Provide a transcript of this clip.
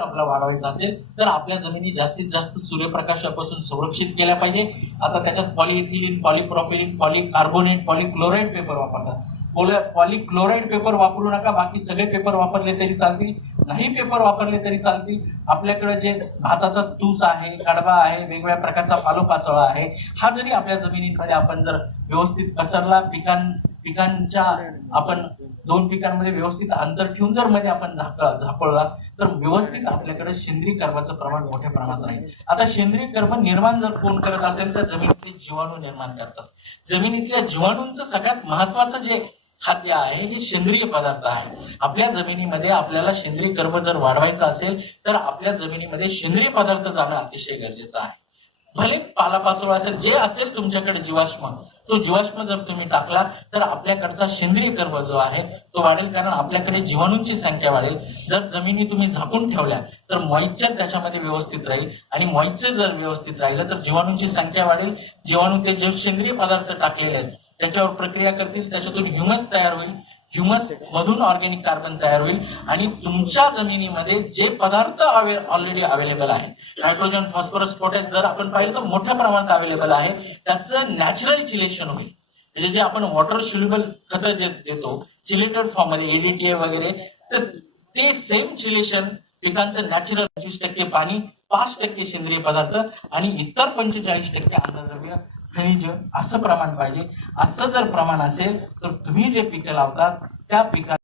आपला वाढवायचा असेल तर आपल्या जमिनी जास्तीत जास्त सूर्यप्रकाशापासून संरक्षित केल्या पाहिजे. आता त्याच्यात पॉलिथिलिन पॉलिप्रॉपिलिन पॉलिकार्बोनेट पॉलिक्लोराईड पेपर वापरतात. पॉलिक्लोराईड पेपर वापरू नका बाकी सगळे पेपर वापरले तरी चालतील. नाही पेपर वापरले तरी चालतील. आपल्याकडे जे भाताचा तूस आहे कडबा आहे वेगवेगळ्या प्रकारचा पालोपाचोळा आहे हा जरी आपल्या जमिनीमध्ये आपण जर व्यवस्थित पसरला पिकां पिकांच्या आपण दोन पिकांमध्ये व्यवस्थित अंतर ठेवून जर मध्ये आपण झाक झापळला तर व्यवस्थित आपल्याकडे सेंद्रिय कर्माचं प्रमाण मोठ्या प्रमाणात राहील. आता सेंद्रिय कर्म निर्माण जर कोण करत असेल तर जमिनीतले जीवाणू निर्माण करतात. जमिनीतल्या जीवाणूंचं सगळ्यात महत्वाचं जे खाद्य आहे हे सेंद्रिय पदार्थ आहे. आपल्या जमिनीमध्ये आपल्याला सेंद्रिय कर्म जर वाढवायचं असेल तर आपल्या जमिनीमध्ये सेंद्रिय पदार्थ जाणं अतिशय गरजेचं आहे. भले पालापाचोळा असेल जे असेल तुमच्याकडे जीवाश्म तो जीवाश्म जर तुम्ही टाकला तर आपल्याकडचा सेंद्रिय कर्म जो आहे तो वाढेल कारण आपल्याकडे जीवाणूंची संख्या वाढेल. जर जमिनी तुम्ही झाकून ठेवल्या तर मॉइश्चर त्याच्यामध्ये व्यवस्थित राहील. आणि मॉइश्चर जर व्यवस्थित राहिलं तर जीवाणूंची संख्या वाढेल. जीवाणू ते जे सेंद्रिय पदार्थ टाकलेले आहेत त्याच्यावर प्रक्रिया करतील त्याच्यातून ह्युमस तयार होईल. ह्युमस मधून ऑर्गॅनिक कार्बन तयार होईल आणि तुमच्या जमिनीमध्ये जे पदार्थ ऑलरेडी अवेलेबल आहे नायट्रोजन फॉस्फरस पोटॅश जर आपण पाहिलं तर मोठ्या प्रमाणात अवेलेबल आहे त्याचं नॅचरल चिलेशन होईल. म्हणजे जे आपण वॉटर सोल्युबल खत जे देतो चिलेटर फॉर्ममध्ये एडीटीए वगैरे तर ते सेम चिलेशन पिकांचं नॅचरल पंचवीस टक्के पाणी पाच टक्के सेंद्रिय पदार्थ आणि इतर पंचेचाळीस टक्के अन्नद्रव्य खनिज असं प्रमाण पाहिजे. असं जर प्रमाण असेल तर तुम्ही जे पिकं लावतात त्या पिका